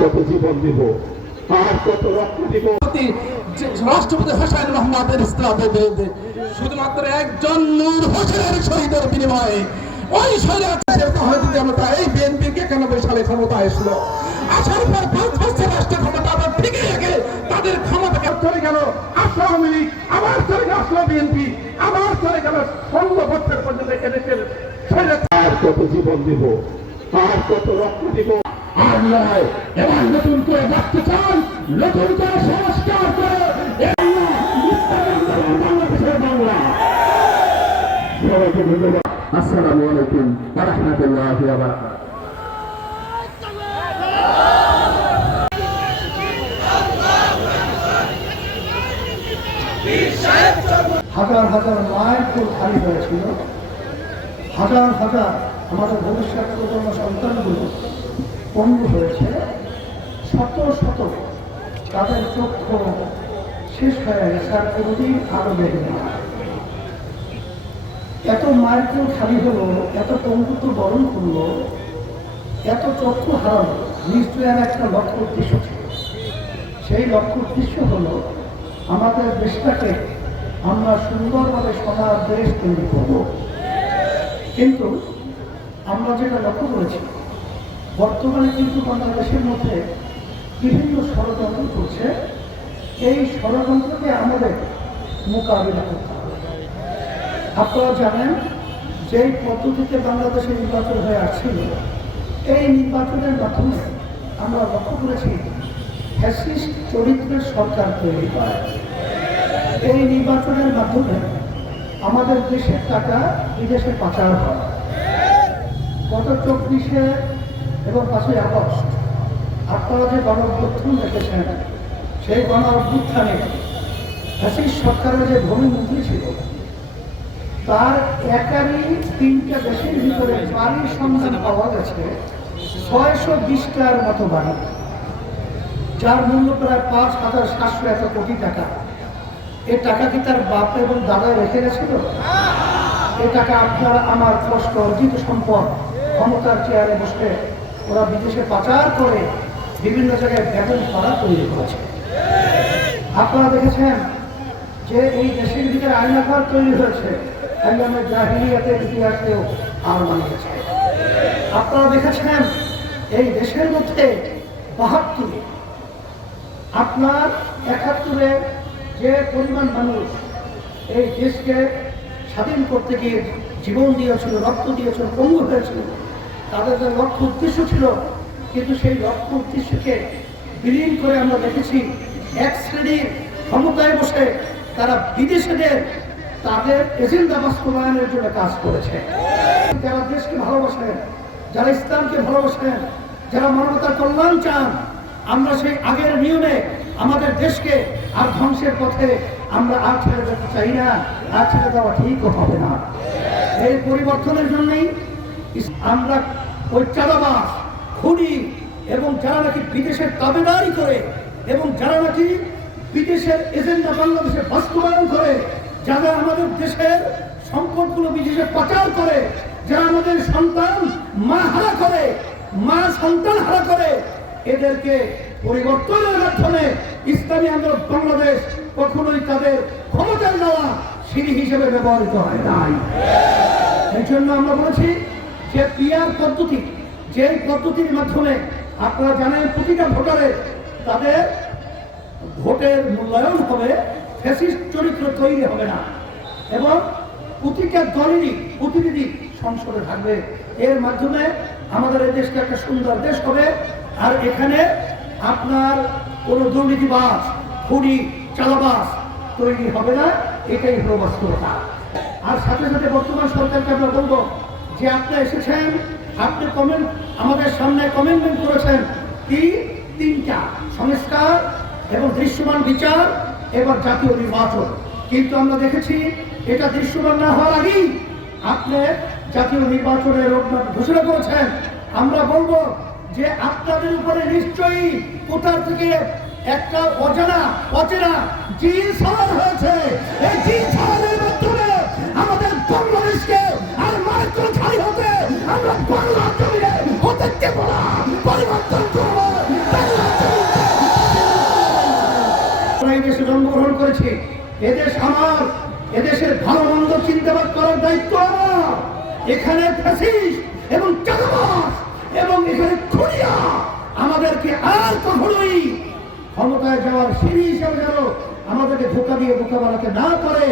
কত জীবন দিব? আর কত রক্ত দিব? রাষ্ট্রপতি হোসেন মোহাম্মদের ইসলামের বিরুদ্ধে শুধুমাত্র একজন নূর হোসেনের শহীদের বিনিময়ে। ওই আমরা এই বিএনপিকে একানব্বই সালে ক্ষমতা আসলো আসার পর পাঁচ বছর রাষ্ট্র ক্ষমতা আবার ফিরে রেখে তাদের ক্ষমতাকে চলে গেল? আসলো আওয়ামী লীগ আবার চলে গেল আসলো বিএনপি আবার চলে গেল ষোলো বছর পর্যন্ত এদেশের আর কত জীবন দিব? আর কত রক্ত দিব? আর নয় এবার নতুন করে বাঁচতে চান, নতুন করে সংস্কার করে আসসালামু আলাইকুম ওয়া বারাকাতুহু। হাজার হাজার মায়ের কোল খালি হয়েছিল। হাজার হাজার আমাদের ভবিষ্যৎ প্রজন্ম সন্তানগুলো পঙ্গু হয়েছে। শত শত তাদের চক্ষু শেষ হয়ে গেছে আর কোনোদিন আরও দেখবে না। এত মায়ের খালি হলো, এত পঙ্গুত্ব বরণ করল, এত চক্ষু হারালো নিশ্চয় একটা লক্ষ্য উদ্দেশ্য ছিল। সেই লক্ষ্য উদ্দেশ্য হলো, আমাদের দেশটাকে আমরা সুন্দরভাবে সোনার দেশ তৈরি করব। কিন্তু আমরা যেটা লক্ষ্য করেছি বর্তমানে কিন্তু বাংলাদেশের মধ্যে বিভিন্ন ষড়যন্ত্র চলছে। এই ষড়যন্ত্রকে আমাদের মোকাবিলা করতে হবে। আপনারা জানেন, যেই পদ্ধতিতে বাংলাদেশে নির্বাচন হয়ে আসছিল, এই নির্বাচনের মাধ্যমে আমরা লক্ষ্য করেছি, ফ্যাসিস্ট চরিত্রের সরকার তৈরি করা এই নির্বাচনের মাধ্যমে আমাদের দেশের টাকা বিদেশে পাচার হয়। গত চব্বিশে এবং পাঁচই আগস্ট আপনারা যে গণ অভ্যুত্থান দেখেছেন, সেই গণ অভ্যুত্থানে ফ্যাসিস্ট সরকারের যে ভূমি ভূমিমন্ত্রী ছিল, তার একারই তিনটা দেশের ভিতরে বাড়ির সন্ধান পাওয়া গেছে, ছয়শো বিশটার মতো বাড়ি। যার মূল্য প্রায় পাঁচ হাজার সাতশো এত কোটি টাকা। এ টাকা কি তার বাপ এবং দাদায় রেখে গেছিল? এ টাকা আপনার আমার কষ্ট, অর্জিত সম্পদ ক্ষমতার চেয়ারে বসে ওরা বিদেশে পাচার করে বিভিন্ন জায়গায় বেতন করা তৈরি করেছে। আপনারা দেখেছেন যে এই দেশের ভিতরে আইনাঘর তৈরি হয়েছে আর আপনারা দেখেছেন এই দেশের মধ্যে বাহাত্তরে, আপনার একাত্তরে যে পরিমাণ মানুষ এই দেশকে স্বাধীন করতে গিয়ে জীবন দিয়েছিল, রক্ত দিয়েছিল, পঙ্গু হয়েছিল তাদের যে লক্ষ্য উদ্দেশ্য ছিল, কিন্তু সেই লক্ষ্য উদ্দেশ্যকে বিলীন করে আমরা দেখেছি, এক শ্রেণির ক্ষমতায় বসে তারা বিদেশিদের, তাদের এজেন্ডা বাস্তবায়নের জন্য কাজ করেছে। যারা দেশকে ভালোবাসেন, যারা ইসলামকে ভালোবাসেন, যারা মানবতার কল্যাণ চান, আমরা সেই আগের নিয়মে আমাদের দেশকে আর ধ্বংসের পথে আমরা আর ছেড়ে যেতে চাই না, আর ছেড়ে দেওয়া ঠিকও হবে না। এই পরিবর্তনের জন্যই আমরা ওই চাঁদাবাস খুনি এবং যারা নাকি বিদেশের তাবেদারি করে এবং যারা নাকি বিদেশের এজেন্ডা বাংলাদেশে বাস্তবায়ন করে, যারা আমাদের দেশের সম্পদগুলো বিদেশে পাচার করে, যারা আমাদের সন্তান মা হারা করে, মা সন্তান হারা করে, এদেরকে পরিবর্তনের মাধ্যমে ইসলামী আন্দোলন বাংলাদেশ কখনোই তাদের ক্ষমতার নেওয়া সিঁড়ি হিসেবে ব্যবহৃত হয় নাই। এই জন্য আমরা বলেছি যে পিয়ার পদ্ধতি, যে পদ্ধতির মাধ্যমে আপনারা জানেন প্রতিটা ভোটারের তাদের ভোটের মূল্যায়ন হবে চরিত্র তৈরি হবে না। এবং প্রতিটা দলেরই প্রতিনিধি সংসদে থাকবে। এর মাধ্যমে আমাদের এই দেশটা একটা সুন্দর দেশ হবে। আর এখানে আপনার কোনো দুর্নীতিবাস খুনি চালাবাস তৈরি হবে না, এটাই হলো বাস্তবতা। আর সাথে সাথে বর্তমান সরকারকে আমরা বলব যে আপনি এসেছেন, আপনি কমেন্ট আমাদের সামনে কমেন্টমেন্ট করেছেন কি? তিনটা, সংস্কার এবং দৃশ্যমান বিচার, এবার জাতীয় নির্বাচন। কিন্তু আমরা দেখেছি এটা দৃশ্যমান না হওয়ার আগেই আপনি জাতীয় নির্বাচনের ঘোষণা করেছেন। আমরা বলব যে আপনাদের উপরে নিশ্চয়ই কোথার থেকে একটা অজানা, অচেনা জিন সওয়ার হয়েছে। এই জিন করেছি। এদেশ আমার এদেশের ভালো মন্দ চিন্তাবাদ করার দায়িত্ব আমার। এখানে এবং এবং এখানে খুঁড়িয়া আমাদেরকে আর কখনোই ক্ষমতায় যাওয়ার সিঁড়ি হিসাবে যেন আমাদেরকে ধোকা দিয়ে বোকা বানাতে না পারে